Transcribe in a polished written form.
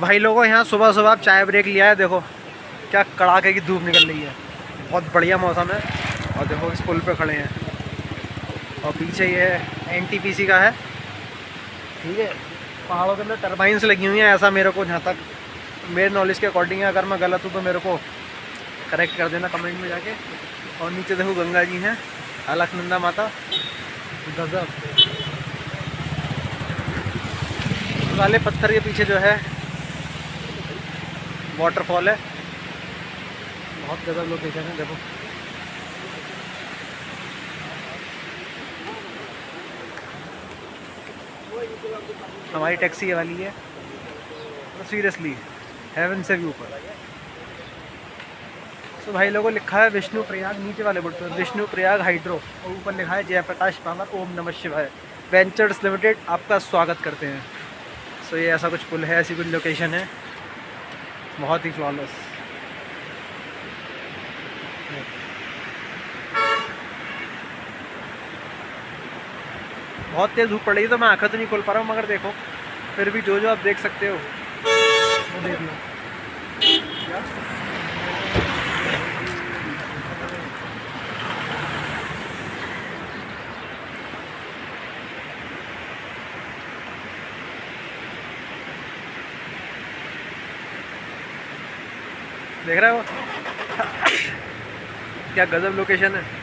भाई लोगों यहाँ सुबह सुबह आप चाय ब्रेक लिया है, देखो क्या कड़ाके की धूप निकल रही है, बहुत बढ़िया मौसम है। और देखो इस पुल पे खड़े हैं और पीछे ये एनटीपीसी का है, ठीक है। पहाड़ों के अंदर टरबाइंस लगी हुई हैं, ऐसा मेरे को जहाँ तक मेरे नॉलेज के अकॉर्डिंग है। अगर मैं गलत हूँ तो मेरे को करेक्ट कर देना कमेंट में जाके। और नीचे देखो गंगा जी हैं, अलकनंदा माता, गजब। वाले पत्थर के पीछे जो है वाटरफॉल है, बहुत गजब लोकेशन है। देखो हमारी टैक्सी ये वाली है, तो सीरियसली हेवन से भी ऊपर। तो भाई लोगों लिखा है विष्णु प्रयाग, नीचे वाले बोर्ड पर विष्णु प्रयाग हाइड्रो, और ऊपर लिखा है जयप्रकाश पावर ओम नमः शिवाय वेंचर्स लिमिटेड आपका स्वागत करते हैं। सो ये ऐसा कुछ पुल है, ऐसी कुछ लोकेशन है, बहुत ही फ्लॉलेस। बहुत तेज़ धूप पड़ रही है तो मैं आँखें तो नहीं खोल पा रहा हूँ, मगर देखो फिर भी जो आप देख सकते हो वो देख लो। देख रहे हो क्या गजब लोकेशन है।